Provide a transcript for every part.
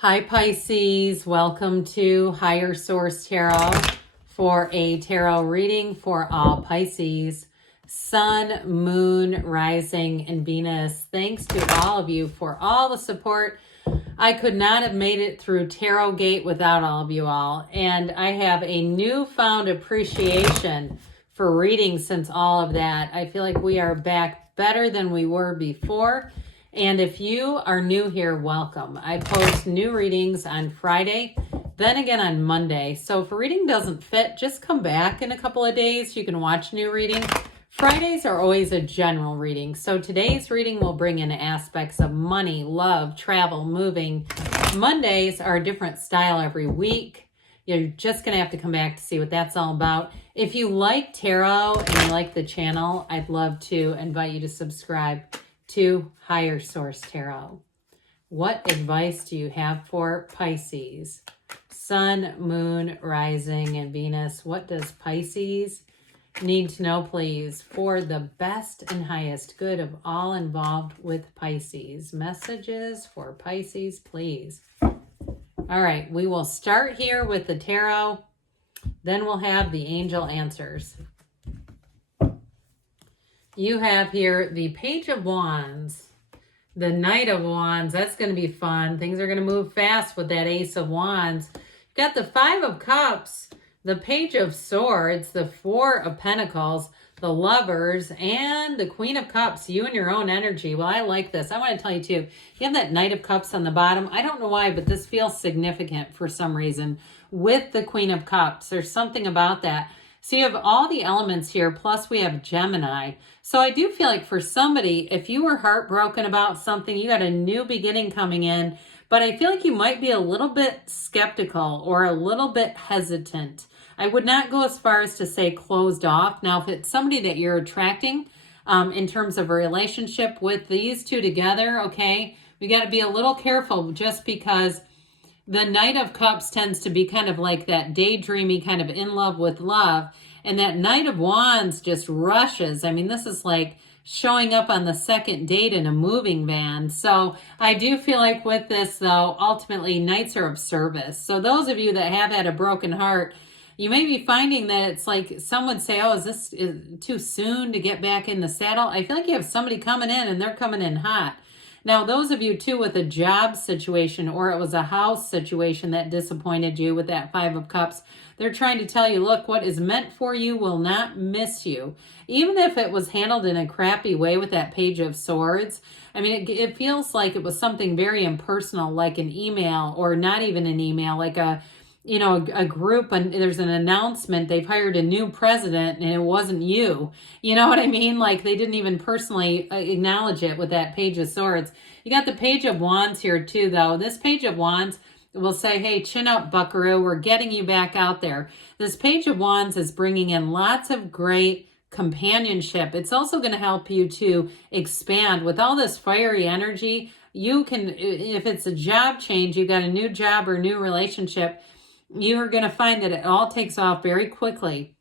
Hi Pisces, welcome to Higher Source Tarot for a tarot reading for all Pisces, Sun, Moon, Rising, and Venus. Thanks to all of you for all the support. I could not have made it through Tarot Gate without all of you all, and I have a newfound appreciation for reading since all of that. I feel like we are back better than we were before. And if you are new here, welcome. I post new readings on Friday, then again on Monday. So if a reading doesn't fit, just come back in a couple of days. You can watch new reading. Fridays are always a general reading. So today's reading will bring in aspects of money, love, travel, moving. Mondays are a different style every week. You're just going to have to come back to see what that's all about. If you like tarot and you like the channel, I'd love to invite you to subscribe to Higher Source Tarot. What advice do you have for Pisces? Sun, Moon, Rising, and Venus. What does Pisces need to know, please, for the best and highest good of all involved with Pisces? Messages for Pisces, please. All right, we will start here with the tarot. Then we'll have the angel answers. You have here the Page of Wands, the Knight of Wands. That's going to be fun. Things are going to move fast with that Ace of Wands. You've got the Five of Cups, the Page of Swords, the Four of Pentacles, the Lovers, and the Queen of Cups, you and your own energy. Well, I like this. I want to tell you too, you have that Knight of Cups on the bottom. I don't know why, but this feels significant for some reason with the Queen of Cups. There's something about that. So you have all the elements here, plus we have Gemini. So I do feel like for somebody, if you were heartbroken about something, you got a new beginning coming in, but I feel like you might be a little bit skeptical or a little bit hesitant. I would not go as far as to say closed off. Now, if it's somebody that you're attracting in terms of a relationship with these two together, okay, we got to be a little careful just because the Knight of Cups tends to be kind of like that daydreamy kind of in love with love. And that Knight of Wands just rushes. I mean, this is like showing up on the second date in a moving van. So I do feel like with this, though, ultimately, Knights are of service. So those of you that have had a broken heart, you may be finding that it's like some would say, oh, is this too soon to get back in the saddle? I feel like you have somebody coming in and they're coming in hot. Now, those of you, too, with a job situation or it was a house situation that disappointed you with that Five of Cups, they're trying to tell you, look, what is meant for you will not miss you. Even if it was handled in a crappy way with that Page of Swords, I mean, it feels like it was something very impersonal, like an email or not even an email, like a group, and there's an announcement, they've hired a new president and it wasn't you. You know what I mean? Like they didn't even personally acknowledge it with that Page of Swords. You got the Page of Wands here too, though. This Page of Wands will say, hey, chin up, buckaroo. We're getting you back out there. This Page of Wands is bringing in lots of great companionship. It's also going to help you to expand with all this fiery energy. You can, if it's a job change, you got a new job or new relationship, you are going to find that it all takes off very quickly.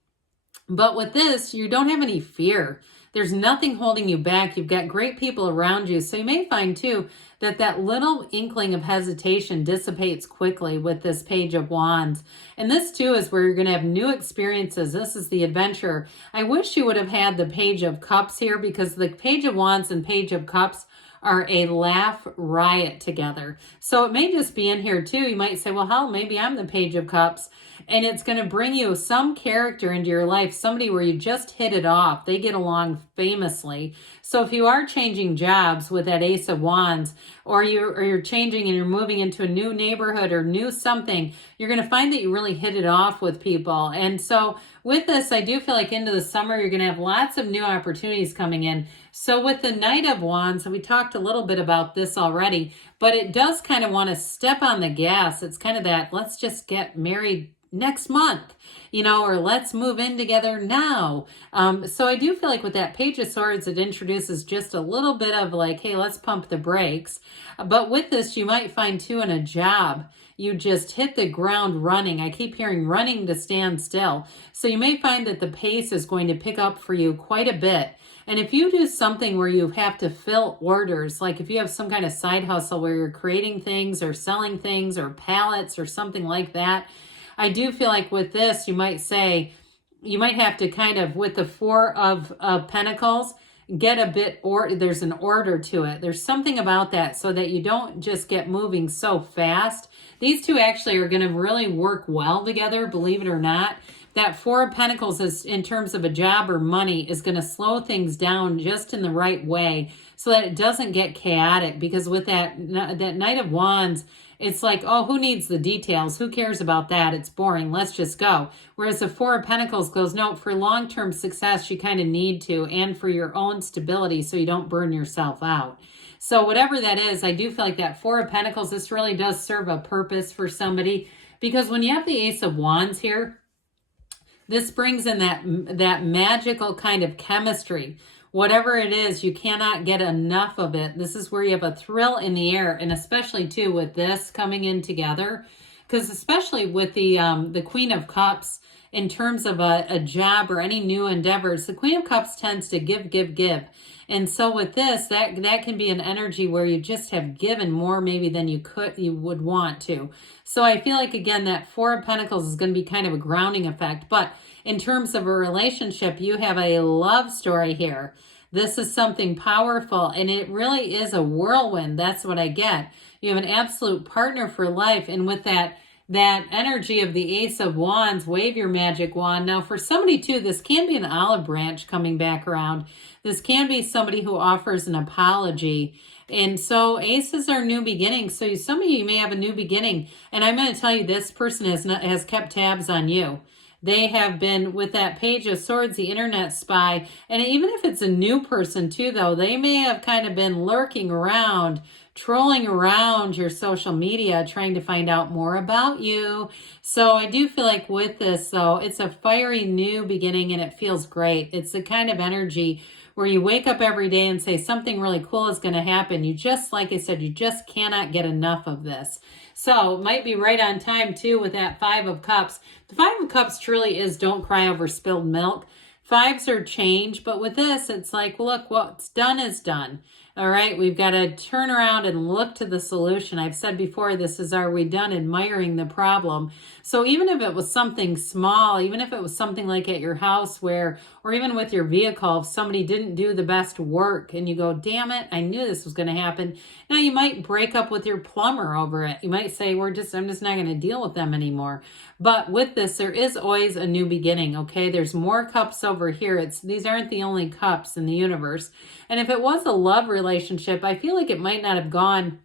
But with this, you don't have any fear. There's nothing holding you back. You've got great people around you. So you may find, too, that that little inkling of hesitation dissipates quickly with this Page of Wands. And this, too, is where you're going to have new experiences. This is the adventure. I wish you would have had the Page of Cups here because the Page of Wands and Page of Cups are a laugh riot together. So it may just be in here too. You might say, well, hell, maybe I'm the Page of Cups. And it's going to bring you some character into your life, somebody where you just hit it off. They get along famously. So if you are changing jobs with that Ace of Wands, or you're changing and you're moving into a new neighborhood or new something, you're going to find that you really hit it off with people. And so with this, I do feel like into the summer, you're going to have lots of new opportunities coming in. So with the Knight of Wands, we talked a little bit about this already, but it does kind of want to step on the gas. It's kind of that, let's just get married next month, you know, or let's move in together now. So I do feel like with that Page of Swords, it introduces just a little bit of like, hey, let's pump the brakes. But with this, you might find too in a job, you just hit the ground running. I keep hearing running to stand still. So you may find that the pace is going to pick up for you quite a bit. And if you do something where you have to fill orders, like if you have some kind of side hustle where you're creating things or selling things or pallets or something like that, I do feel like with this, you might say, you might have to kind of, with the Four of Pentacles, get a bit, or there's an order to it. There's something about that so that you don't just get moving so fast. These two actually are going to really work well together, believe it or not. That Four of Pentacles is, in terms of a job or money, is going to slow things down just in the right way so that it doesn't get chaotic. Because with that Knight of Wands, it's like, oh, who needs the details? Who cares about that? It's boring. Let's just go. Whereas the Four of Pentacles goes, no, for long-term success, you kind of need to, and for your own stability so you don't burn yourself out. So whatever that is, I do feel like that Four of Pentacles, this really does serve a purpose for somebody. Because when you have the Ace of Wands here, this brings in that magical kind of chemistry. Whatever it is, you cannot get enough of it. This is where you have a thrill in the air, and especially too with this coming in together, because especially with the Queen of Cups, in terms of a job or any new endeavors, the Queen of Cups tends to give, give, give. And so with this, that can be an energy where you just have given more maybe than you would want to. So I feel like, again, that Four of Pentacles is going to be kind of a grounding effect. But in terms of a relationship, you have a love story here. This is something powerful, and it really is a whirlwind. That's what I get. You have an absolute partner for life, and with that energy of the Ace of Wands, wave your magic wand. Now, for somebody too, this can be an olive branch coming back around. This can be somebody who offers an apology. And so aces are new beginnings. So some of you may have a new beginning. And I'm going to tell you, this person has kept tabs on you. They have been, with that Page of Swords, the internet spy. And even if it's a new person too, though, they may have kind of been lurking around, trolling around your social media, trying to find out more about you. So I do feel like with this, though, it's a fiery new beginning, and it feels great. It's the kind of energy where you wake up every day and say something really cool is going to happen. You just, like I said, you just cannot get enough of this. So it might be right on time too with that Five of Cups. The Five of Cups truly is don't cry over spilled milk. Fives are change, but with this, it's like, look, what's done is done. All right, we've got to turn around and look to the solution. I've said before, this is, are we done admiring the problem? So even if it was something small, even if it was something like at your house where, or even with your vehicle, if somebody didn't do the best work and you go, damn it, I knew this was going to happen. Now you might break up with your plumber over it. You might say, I'm just not going to deal with them anymore. But with this, there is always a new beginning, okay? There's more cups over here. These aren't the only cups in the universe. And if it was a love relationship, I feel like it might not have gotten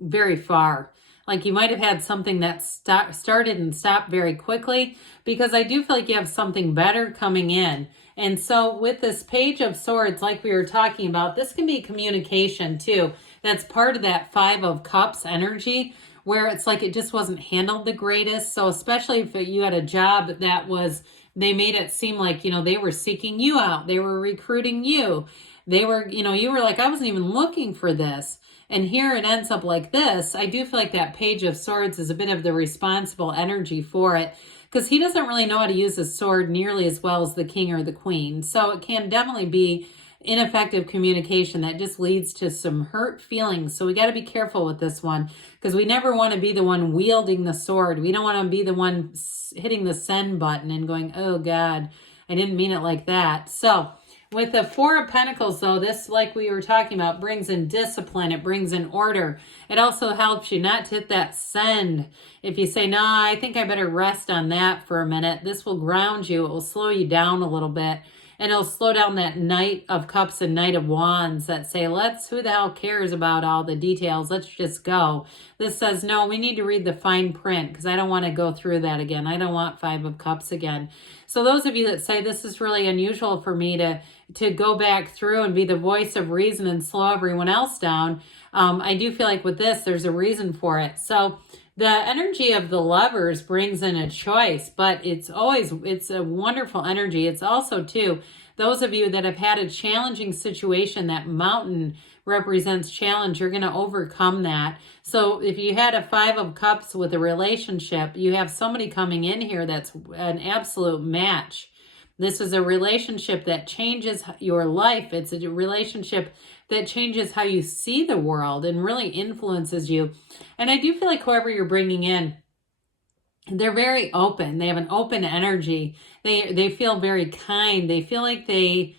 very far. Like you might have had something that started and stopped very quickly, because I do feel like you have something better coming in. And so with this Page of Swords, like we were talking about, this can be communication too. That's part of that Five of Cups energy, where it's like it just wasn't handled the greatest. So especially if you had a job that was, they made it seem like, they were seeking you out. They were recruiting you. They were, you were like, I wasn't even looking for this. And here it ends up like this. I do feel like that Page of Swords is a bit of the responsible energy for it, because he doesn't really know how to use his sword nearly as well as the king or the queen. So it can definitely be ineffective communication that just leads to some hurt feelings. So we got to be careful with this one, because we never want to be the one wielding the sword. We don't want to be the one hitting the send button and going, oh God, I didn't mean it like that. So with the Four of Pentacles, though, this, like we were talking about, brings in discipline. It brings in order. It also helps you not to hit that send. If you say, no, I think I better rest on that for a minute, this will ground you. It will slow you down a little bit. And it'll slow down that Knight of Cups and Knight of Wands that say, who the hell cares about all the details? Let's just go. This says, no, we need to read the fine print, because I don't want to go through that again. I don't want Five of Cups again. So those of you that say this is really unusual for me to go back through and be the voice of reason and slow everyone else down, I do feel like with this, there's a reason for it. So The energy of the Lovers brings in a choice, but it's a wonderful energy. It's also, too, those of you that have had a challenging situation, that mountain represents challenge, you're going to overcome that. So if you had a 5 of Cups with a relationship, you have somebody coming in here that's an absolute match. This is a relationship that changes your life. It's a relationship that changes how you see the world and really influences you. And I do feel like whoever you're bringing in, they're very open. They have an open energy. They feel very kind. They feel like they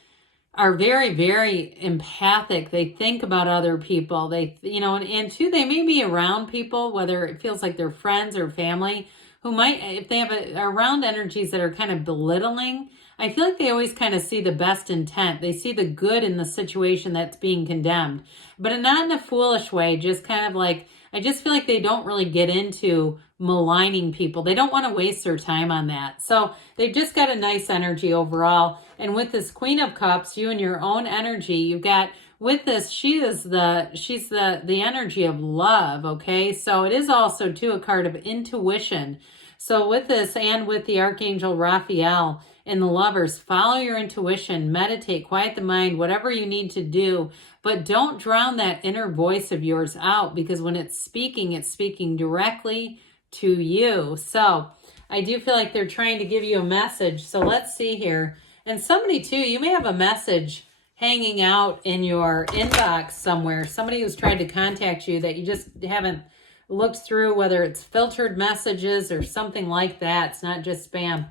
are very, very empathic. They think about other people. They, and two, they may be around people, whether it feels like they're friends or family, who might, if they have around energies that are kind of belittling, I feel like they always kind of see the best intent. They see the good in the situation that's being condemned, but not in a foolish way, just kind of like, I just feel like they don't really get into maligning people. They don't want to waste their time on that. So they've just got a nice energy overall. And with this Queen of Cups, you and your own energy, you've got with this, she's the energy of love, okay? So it is also, too, a card of intuition. So with this and with the Archangel Raphael and the Lovers, follow your intuition, meditate, quiet the mind, whatever you need to do, but don't drown that inner voice of yours out, because when it's speaking directly to you. So I do feel like they're trying to give you a message. So let's see here. And somebody, too, you may have a message hanging out in your inbox somewhere. Somebody who's tried to contact you that you just haven't looked through, whether it's filtered messages or something like that. It's not just spam.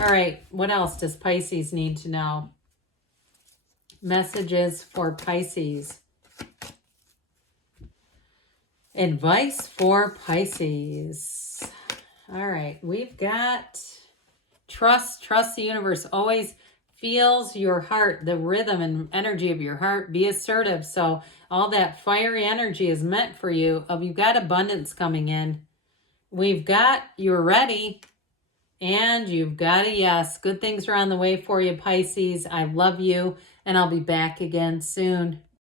All right, what else does Pisces need to know? Messages for Pisces. Advice for Pisces. All right, we've got trust. Trust the universe always feels your heart, the rhythm and energy of your heart. Be assertive. So all that fiery energy is meant for you. You've got abundance coming in. We've got you're ready. And you've got a yes. Good things are on the way for you, Pisces. I love you, and I'll be back again soon.